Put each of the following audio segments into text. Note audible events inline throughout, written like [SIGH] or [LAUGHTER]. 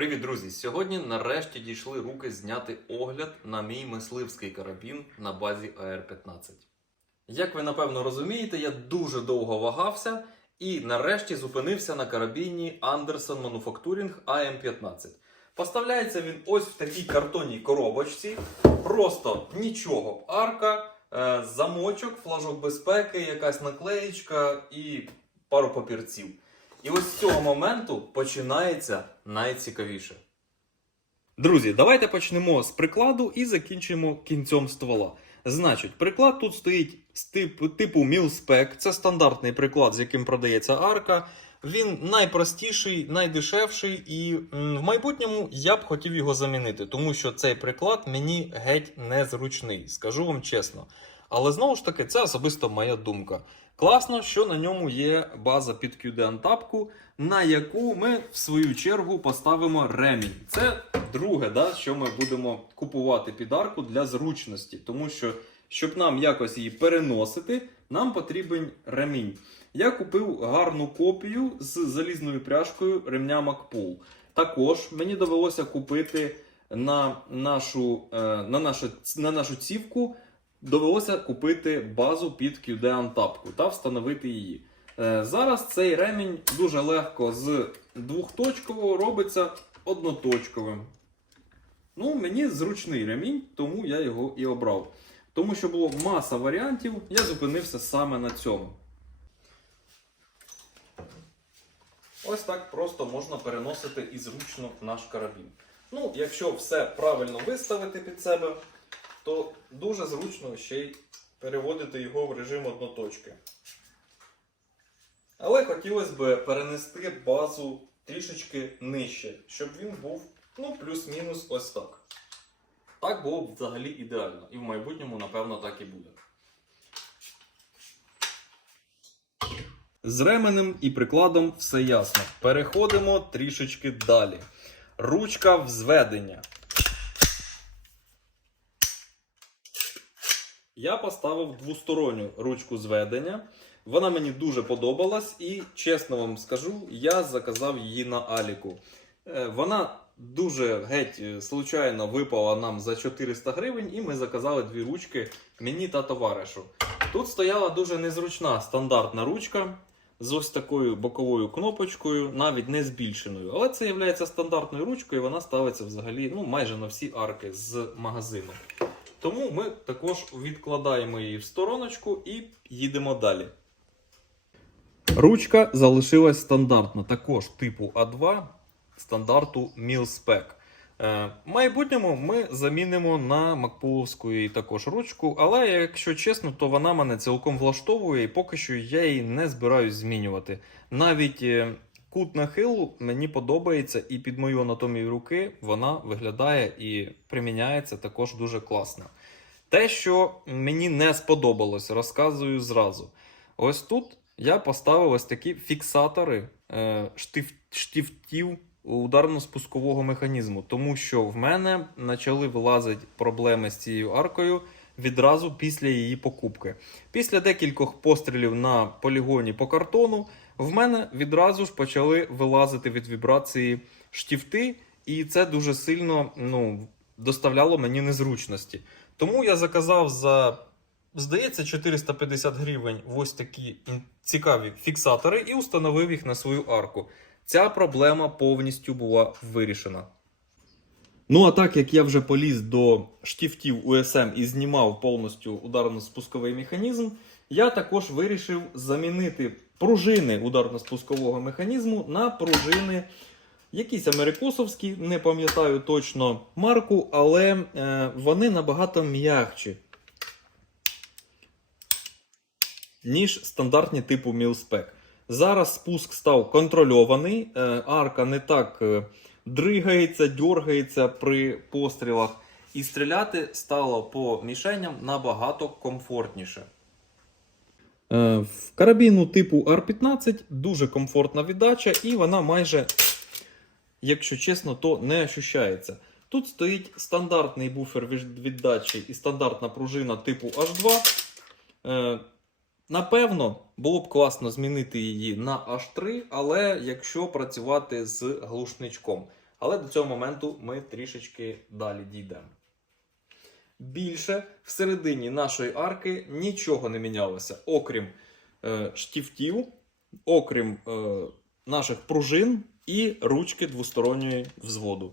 Привіт, друзі! Сьогодні нарешті дійшли руки зняти огляд на мій мисливський карабін на базі АР-15. Як ви напевно розумієте, я дуже довго вагався і нарешті зупинився на карабіні Anderson Manufacturing AM15. Поставляється він ось в такій картонній коробочці. Просто нічого. Арка, е, замочок, флажок безпеки, якась наклеєчка і пару папірців. І ось з цього моменту починається найцікавіше. Друзі, давайте почнемо з прикладу і закінчимо кінцем ствола. Значить, приклад тут стоїть з типу, типу Mil-Spec. Це стандартний приклад, з яким продається арка. Він найпростіший, найдешевший, і в майбутньому я б хотів його замінити, тому що цей приклад мені геть незручний, скажу вам чесно. Але знову ж таки, це особисто моя думка. Класно, що на ньому є база під QD-антапку, на яку ми в свою чергу поставимо ремінь. Це друге, да, що ми будемо купувати під арку для зручності, тому що, щоб нам якось її переносити, нам потрібен ремінь. Я купив гарну копію з залізною пряжкою ремня Макпул. Також мені довелося купити на нашу, е, на нашу, на нашу цівку довелося купити базу під QD антапку та встановити її. Е, Зараз цей ремінь дуже легко з двохточкового робиться одноточковим. Ну, мені зручний ремінь, тому я його і обрав. Тому що було маса варіантів, я зупинився саме на цьому. Ось так просто можна переносити і зручно наш карабін. Ну, якщо все правильно виставити під себе, то дуже зручно ще й переводити його в режим одноточки. Але хотілося б перенести базу трішечки нижче, щоб він був ну, плюс-мінус ось так. Так було б взагалі ідеально. І в майбутньому, напевно, так і буде. З ременем і прикладом все ясно. Переходимо трішечки далі. Ручка взведення. Я поставив двосторонню ручку зведення. Вона мені дуже подобалась, і чесно вам скажу, я заказав її на Аліку. Е, Вона дуже геть е, случайно випала нам за 400 гривень, і ми заказали дві ручки мені та товаришу. Тут стояла дуже незручна стандартна ручка з ось такою боковою кнопочкою, навіть не збільшеною. Але це є стандартною ручкою, і вона ставиться взагалі ну, майже на всі арки з магазину. Тому ми також відкладаємо її в стороночку і їдемо далі. Ручка залишилась стандартна, також типу А2 стандарту Mil-Spec. Е, В майбутньому ми замінимо на макпуловську також ручку, але якщо чесно, то вона мене цілком влаштовує і поки що я її не збираюсь змінювати. Навіть е, кут нахилу мені подобається, і під мою анатомію руки вона виглядає і приміняється також дуже класно. Те, що мені не сподобалось, розказую зразу. Ось тут я поставив ось такі фіксатори е, штиф, штифтів ударно-спускового механізму, тому що в мене почали вилазити проблеми з цією аркою відразу після її покупки. Після декількох пострілів на полігоні по картону в мене відразу ж почали вилазити від вібрації штифти, і це дуже сильно ну, доставляло мені незручності. Тому я заказав за, здається, 450 гривень ось такі цікаві фіксатори і установив їх на свою арку. Ця проблема повністю була вирішена. Ну, а так як я вже поліз до штифтів USM і знімав повністю ударно-спусковий механізм, я також вирішив замінити пружини ударно-спускового механізму на пружини якісь америкосовські, не пам'ятаю точно марку, але е, вони набагато м'якші, ніж стандартні типу Mil-Spec. Зараз спуск став контрольований, е, арка не так е, дригається, дергається при пострілах, і стріляти стало по мішеням набагато комфортніше. Е, В карабіну типу R15 дуже комфортна віддача, і вона майже, якщо чесно, то не ощущається. Тут стоїть стандартний буфер віддачі і стандартна пружина типу H2. Е, Напевно, було б класно змінити її на H3, але якщо працювати з глушничком. Але до цього моменту ми трішечки далі дійдемо. Більше всередині нашої арки нічого не мінялося, окрім е, штифтів, окрім е, наших пружин і ручки двосторонньої взводу.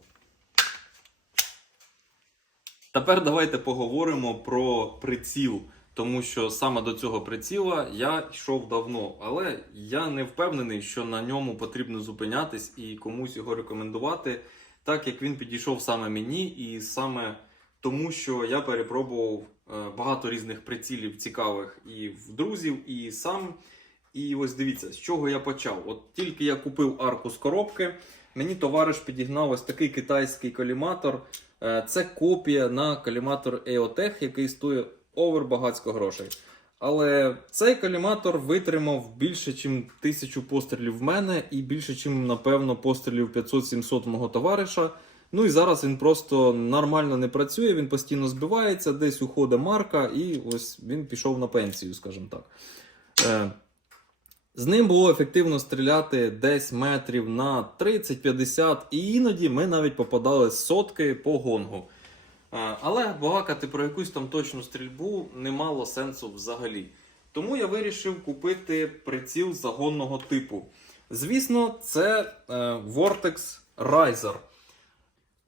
Тепер давайте поговоримо про приціл, тому що саме до цього приціла я йшов давно, але я не впевнений, що на ньому потрібно зупинятись і комусь його рекомендувати, так як він підійшов саме мені, і саме тому, що я перепробував е, багато різних прицілів цікавих і в друзів, і сам. І ось дивіться, з чого я почав. От тільки я купив арку з коробки, мені товариш підігнав ось такий китайський коліматор. Е, Це копія на коліматор EOTech, який стоїть овер багатько грошей. Але цей коліматор витримав більше, ніж тисячу пострілів в мене, і більше, ніж, напевно, пострілів 500-700 мого товариша. Ну і зараз він просто нормально не працює, він постійно збивається, десь уходить марка, і ось він пішов на пенсію, скажімо так. Е, з ним було ефективно стріляти десь метрів на 30-50, і іноді ми навіть попадали з сотки по гонгу. Е, Але балакати про якусь там точну стрільбу не мало сенсу взагалі. Тому я вирішив купити приціл загонного типу. Звісно, це е, Vortex Riser.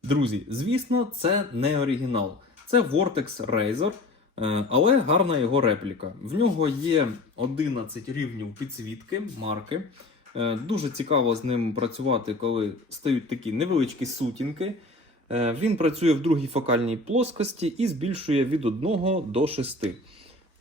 Друзі, звісно, це не оригінал. Це Vortex Razor, е, але гарна його репліка. В нього є 11 рівнів підсвітки, марки. Е, Дуже цікаво з ним працювати, коли стають такі невеличкі сутінки. Е, Він працює в другій фокальній плоскості і збільшує від 1 до 6.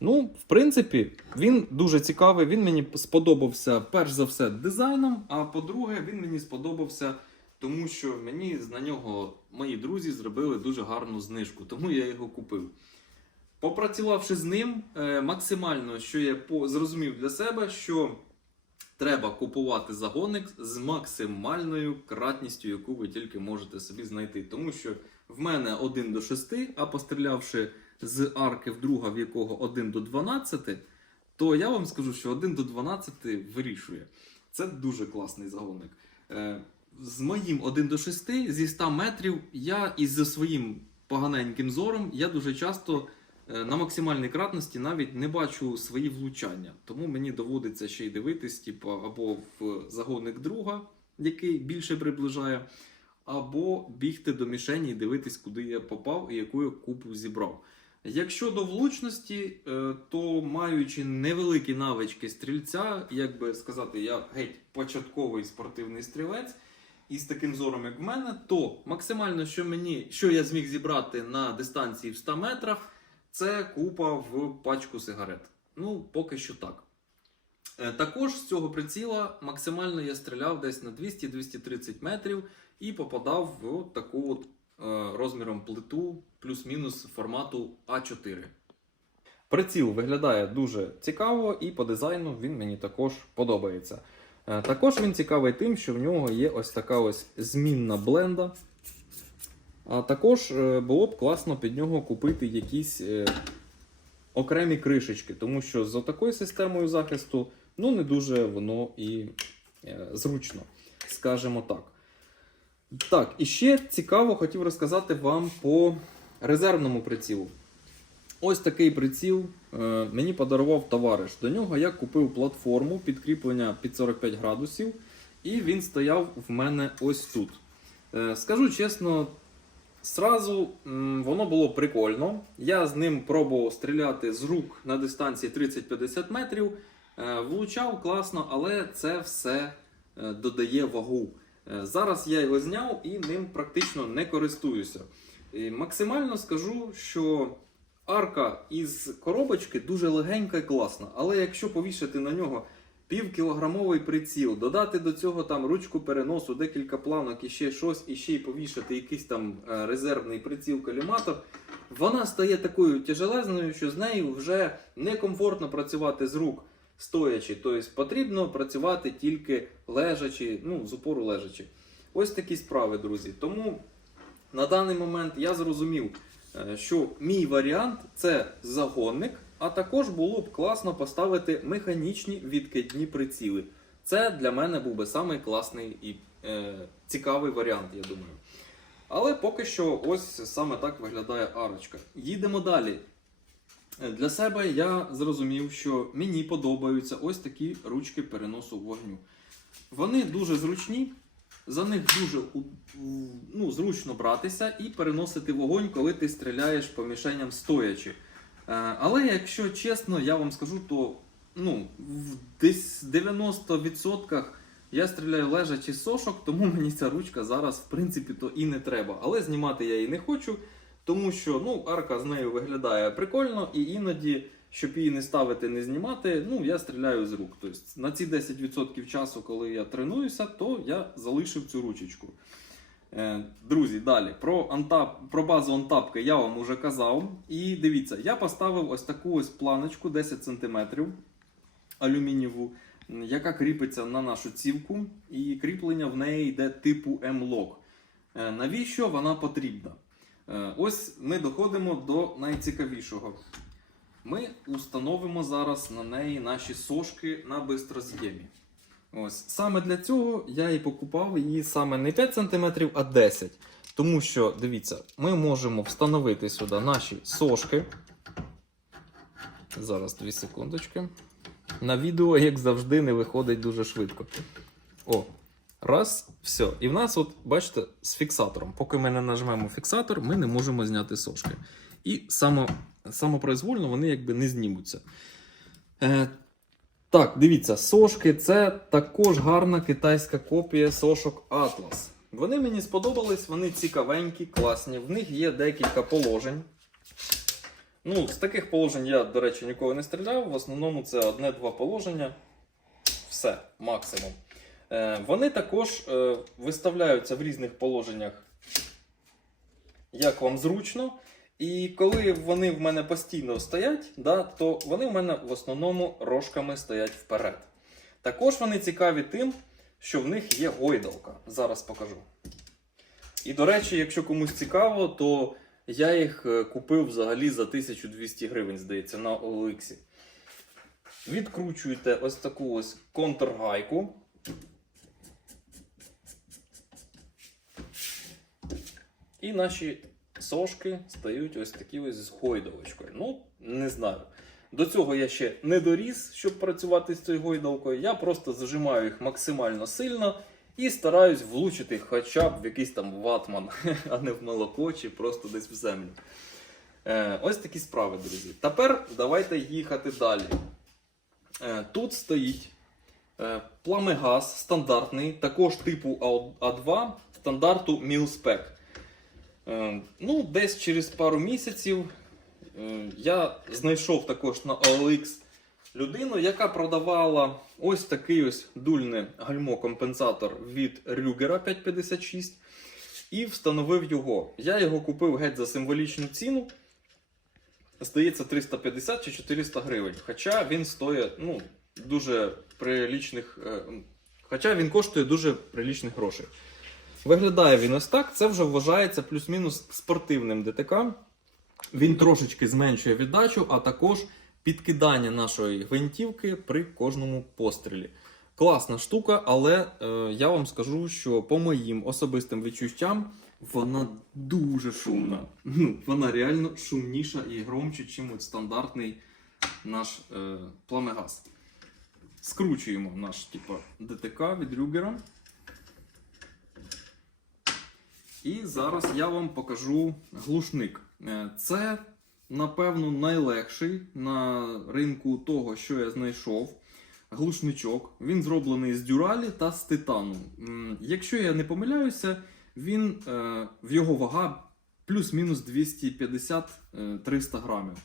Ну, в принципі, він дуже цікавий. Він мені сподобався перш за все дизайном. А по-друге, він мені сподобався, тому що мені на нього мої друзі зробили дуже гарну знижку, тому я його купив. Попрацювавши з ним, е, максимально, що я зрозумів для себе, що треба купувати загонник з максимальною кратністю, яку ви тільки можете собі знайти. Тому що в мене 1 до 6, а пострілявши з арки в друга, в якого 1 до 12, то я вам скажу, що 1 до 12 вирішує. Це дуже класний загонник. З моїм 1 до 6 зі 100 метрів я із своїм поганеньким зором я дуже часто е, на максимальній кратності навіть не бачу свої влучання. Тому мені доводиться ще й дивитись, типу, або в загонник друга, який більше приближає, або бігти до мішені і дивитись, куди я попав і яку я купу зібрав. Якщо до влучності, е, то маючи невеликі навички стрільця, як би сказати, я геть початковий спортивний стрілець, і з таким зором, як в мене, то максимально, що мені, що я зміг зібрати на дистанції в 100 метрах, це купа в пачку сигарет. Ну, поки що так. Е, Також з цього приціла максимально я стріляв десь на 200-230 метрів і попадав в таку от, е, розміром плиту плюс-мінус формату А4. Приціл виглядає дуже цікаво, і по дизайну він мені також подобається. Е, Також він цікавий тим, що в нього є ось така ось змінна бленда. А також е, було б класно під нього купити якісь е, окремі кришечки, тому що за такою системою захисту ну, не дуже воно і зручно, скажімо так. Так, і ще цікаво хотів розказати вам по резервному прицілу. Ось такий приціл мені подарував товариш. До нього я купив платформу підкріплення під 45 градусів, і він стояв в мене ось тут. Е, скажу чесно, Сразу воно було прикольно. Я з ним пробував стріляти з рук на дистанції 30-50 метрів. Е, Влучав класно, але це все е, додає вагу. Е, Зараз я його зняв і ним практично не користуюся. І максимально скажу, що арка із коробочки дуже легенька і класна. Але якщо повішати на нього півкілограмовий приціл, додати до цього там ручку переносу, декілька планок і ще щось, і ще й повішати якийсь там е, резервний приціл коліматор, вона стає такою тяжелезною, що з нею вже некомфортно працювати з рук стоячи. Тобто потрібно працювати тільки лежачи, ну, з упору лежачи. Ось такі справи, друзі. Тому на даний момент я зрозумів, що мій варіант це загонник, а також було б класно поставити механічні відкидні приціли. Це для мене був би самий класний і е, цікавий варіант, я думаю. Але поки що ось саме так виглядає арочка. Їдемо далі. Е, Для себе я зрозумів, що мені подобаються ось такі ручки переносу вогню. Вони дуже зручні, за них дуже ну, зручно братися і переносити вогонь, коли ти стріляєш по мішеням стоячи. Е, Але якщо чесно, я вам скажу, то ну, в десь 90% я стріляю лежачи з сошок, тому [LAUGHS] мені ця ручка зараз, в принципі, то і не треба. Але знімати я її не хочу, тому що ну, арка з нею виглядає прикольно, і іноді, щоб її не ставити, не знімати, ну, я стріляю з рук. Тобто на ці 10% часу, коли я тренуюся, то я залишив цю ручечку. Е, Друзі, далі про, антап, про базу антапки я вам уже казав. І дивіться, я поставив ось таку ось планочку 10 см алюмінієву, яка кріпиться на нашу цівку, і кріплення в неї йде типу M-Lock. Е, Навіщо вона потрібна? Е, Ось ми доходимо до найцікавішого. Ми установимо зараз на неї наші сошки на бистроз'ємі. Ось саме для цього я і покупав її саме не 5 см, а 10 Тому що, дивіться, ми можемо встановити сюди наші сошки. Зараз 2 секундочки. На відео, як завжди, не виходить дуже швидко. О, раз, все. І в нас, от, бачите, з фіксатором. Поки ми не нажмемо фіксатор, ми не можемо зняти сошки. І само, самопроизвольно вони якби не знімуться. Е, так, дивіться, сошки це також гарна китайська копія сошок Atlas. Вони мені сподобались, вони цікавенькі, класні. В них є декілька положень. Ну, з таких положень я, до речі, ніколи не стріляв. В основному це одне-два положення. Все, максимум. Е, вони також е, виставляються в різних положеннях, як вам зручно. І коли вони в мене постійно стоять, да, то вони в мене в основному рожками стоять вперед. Також вони цікаві тим, що в них є гойдалка. Зараз покажу. І до речі, якщо комусь цікаво, то я їх е, купив взагалі за 1200 гривень, здається, на OLX. Відкручуєте ось таку ось контргайку. І наші сошки стають ось такі ось з гойдалочкою. Ну, не знаю. До цього я ще не доріс, щоб працювати з цією гойдалкою. Я просто зажимаю їх максимально сильно і стараюсь влучити хоча б в якийсь там ватман, [LAUGHS] а не в молоко чи просто десь в землю. Е, ось такі справи, друзі. Тепер давайте їхати далі. Е, тут стоїть е, пламегаз стандартний, також типу А2 стандарту Mil-Spec. Е, Ну, десь через пару місяців е, я знайшов також на OLX людину, яка продавала ось такий ось дульне гальмо-компенсатор від Rüger 556 і встановив його. Я його купив геть за символічну ціну. Здається, 350 чи 400 гривень. Хоча він стоїть ну, дуже прилічних. е, Хоча він коштує дуже прилічних грошей. Виглядає він ось так. Це вже вважається плюс-мінус спортивним ДТК. Він трошечки зменшує віддачу, а також підкидання нашої гвинтівки при кожному пострілі. Класна штука, але е, я вам скажу, що по моїм особистим відчуттям вона дуже шумна. Ну, вона реально шумніша і громче, ніж стандартний наш е, пламегаз. Скручуємо наш типу, ДТК від Рюгера. І зараз я вам покажу глушник. Е, Це, напевно, найлегший на ринку того, що я знайшов. Глушничок. Він зроблений з дюралі та з титану. Якщо я не помиляюся, він е, в його вага плюс-мінус 250-300 грамів.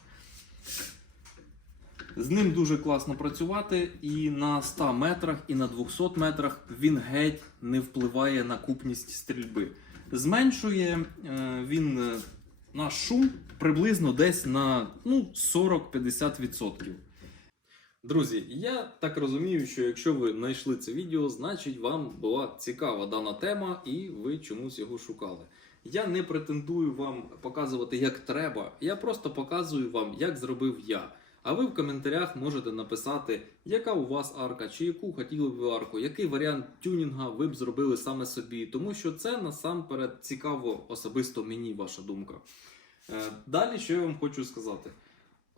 З ним дуже класно працювати, і на 100 метрах, і на 200 метрах він геть не впливає на купність стрільби. Зменшує е, він е, наш шум приблизно десь на ну, 40-50%. Друзі, я так розумію, що якщо ви знайшли це відео, значить вам була цікава дана тема і ви чомусь його шукали. Я не претендую вам показувати, як треба. Я просто показую вам, як зробив я. А ви в коментарях можете написати, яка у вас арка, чи яку хотіли б ви арку, який варіант тюнінга ви б зробили саме собі, тому що це насамперед цікаво особисто мені ваша думка. Е, Далі, що я вам хочу сказати.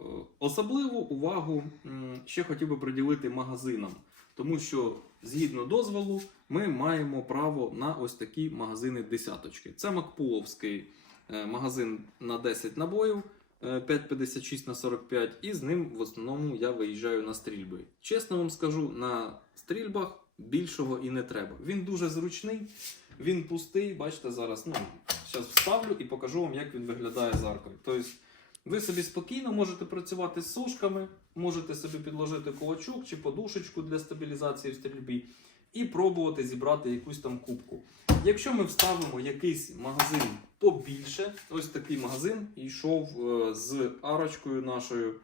Е, Особливу увагу ще хотів би приділити магазинам, тому що згідно дозволу ми маємо право на ось такі магазини десяточки. Це Макпуловський е, магазин на 10 набоїв. Е, 5,56 на 45, і з ним в основному я виїжджаю на стрільби. Чесно вам скажу, на стрільбах більшого і не треба. Він дуже зручний, він пустий. Бачите, зараз ну, зараз вставлю і покажу вам, як він виглядає з аркою. Тобто, ви собі спокійно можете працювати з сушками, можете собі підложити кулачок чи подушечку для стабілізації в стрільбі і пробувати зібрати якусь там кубку. Якщо ми вставимо якийсь магазин побільше, ось такий магазин йшов е, з арочкою нашою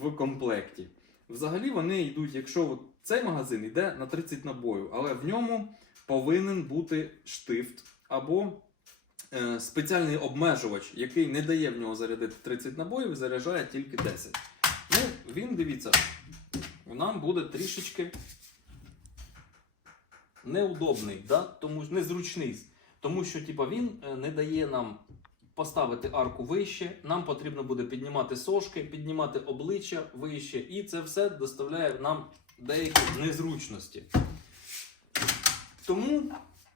в комплекті. Взагалі вони йдуть, якщо от цей магазин йде на 30 набоїв, але в ньому повинен бути штифт або е, спеціальний обмежувач, який не дає в нього зарядити 30 набоїв і заряджає тільки 10. Ну, він, дивіться, нам буде трішечки неудобний, да? тому незручний. Тому що типа, він е, не дає нам поставити арку вище, нам потрібно буде піднімати сошки, піднімати обличчя вище, і це все доставляє нам деякі незручності. Тому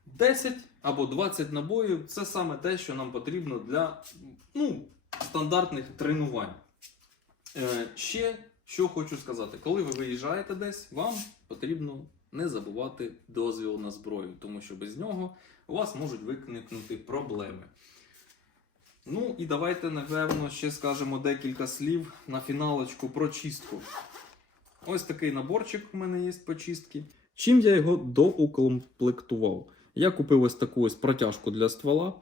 10 або 20 набоїв це саме те, що нам потрібно для ну, стандартних тренувань. Е, ще що хочу сказати, коли ви виїжджаєте десь, вам потрібно не забувати дозвіл на зброю, тому що без нього у вас можуть виникнути проблеми. Ну і давайте, напевно, ще скажемо декілька слів на фіналочку про чистку. Ось такий наборчик у мене є по чистці. Чим я його доукомплектував? Я купив ось таку ось протяжку для ствола,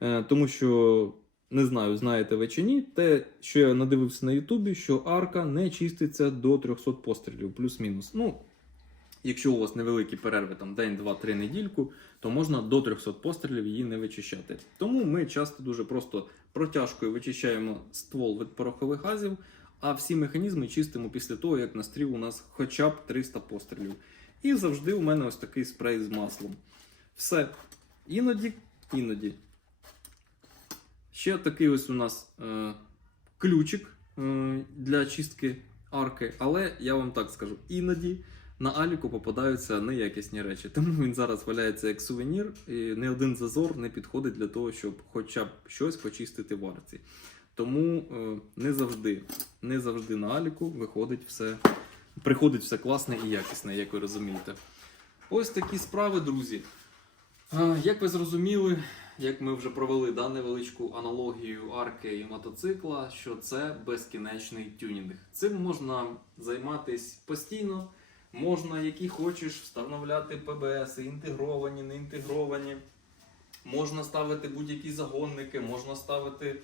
е, тому що не знаю, знаєте ви чи ні, те, що я надивився на Ютубі, що арка не чиститься до 300 пострілів, плюс-мінус. Ну, якщо у вас невеликі перерви, там день, два, три недільку, то можна до 300 пострілів її не вичищати. Тому ми часто дуже просто протяжкою вичищаємо ствол від порохових газів, а всі механізми чистимо після того, як на стріл у нас хоча б 300 пострілів. І завжди у мене ось такий спрей з маслом. Все. Іноді, іноді. Ще такий ось у нас е, ключик е, для чистки арки, але я вам так скажу, іноді на Аліку попадаються неякісні речі. Тому він зараз валяється як сувенір, і не один зазор не підходить для того, щоб хоча б щось почистити в арці. Тому е, не завжди, не завжди на Аліку виходить все, приходить все класне і якісне, як ви розумієте. Ось такі справи, друзі. Як ви зрозуміли, як ми вже провели да, невеличку аналогію арки і мотоцикла, що це безкінечний тюнінг. Цим можна займатися постійно, можна які хочеш встановляти ПБС, інтегровані, не інтегровані. Можна ставити будь-які загонники, можна ставити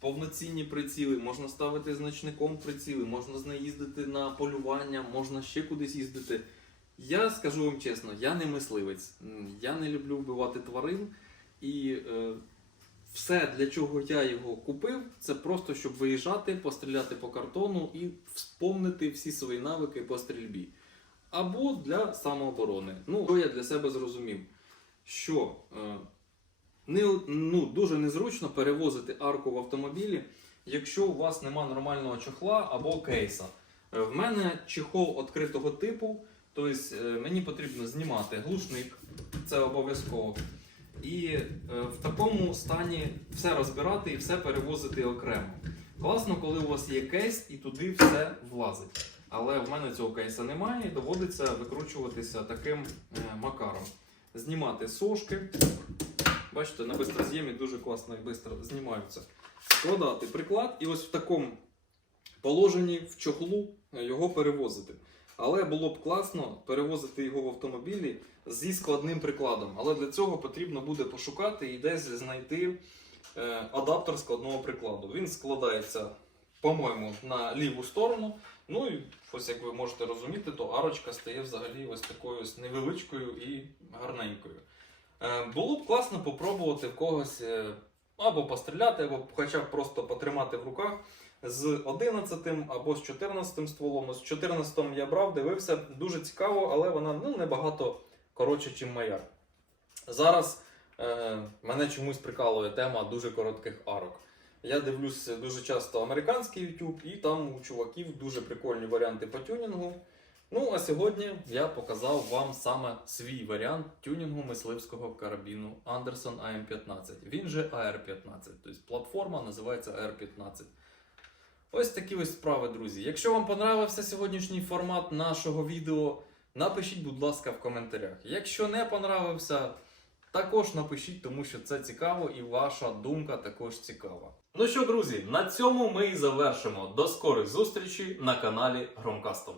повноцінні приціли, можна ставити значником приціли, можна з нею їздити на полювання, можна ще кудись їздити. Я скажу вам чесно, я не мисливець. Я не люблю вбивати тварин. І е, все, для чого я його купив, це просто щоб виїжджати, постріляти по картону і вспомнити всі свої навики по стрільбі. Або для самооборони. Ну, що я для себе зрозумів, що е, не, ну, дуже незручно перевозити арку в автомобілі, якщо у вас нема нормального чохла або кейса. Е, В мене чехол відкритого типу, тобто мені потрібно знімати глушник, це обов'язково. І е, в такому стані все розбирати і все перевозити окремо. Класно, коли у вас є кейс і туди все влазить. Але в мене цього кейса немає, і доводиться викручуватися таким е, макаром. Знімати сошки. Бачите, на бистроз'ємі дуже класно і швидко знімаються. Складати приклад і ось в такому положенні в чохлу е, його перевозити. Але було б класно перевозити його в автомобілі зі складним прикладом. Але для цього потрібно буде пошукати і десь знайти е, адаптер складного прикладу. Він складається, по-моєму, на ліву сторону. Ну і ось як ви можете розуміти, то арочка стає взагалі ось такою ось невеличкою і гарненькою. Е, було б класно попробувати в когось е, або постріляти, або хоча б просто потримати в руках. з 11 або з 14 стволом. З 14 я брав, дивився, дуже цікаво, але вона ну, небагато коротше, ніж моя. Зараз е, мене чомусь прикалує тема дуже коротких арок. Я дивлюсь дуже часто американський YouTube, і там у чуваків дуже прикольні варіанти по тюнінгу. Ну, а сьогодні я показав вам саме свій варіант тюнінгу мисливського карабіну Anderson AM15. Він же AR15, тобто платформа називається AR15. Ось такі ось справи, друзі. Якщо вам понравився сьогоднішній формат нашого відео, напишіть, будь ласка, в коментарях. Якщо не понравився, також напишіть, тому що це цікаво і ваша думка також цікава. Ну що, друзі, на цьому ми і завершимо. До скорих зустрічей на каналі Громкастом.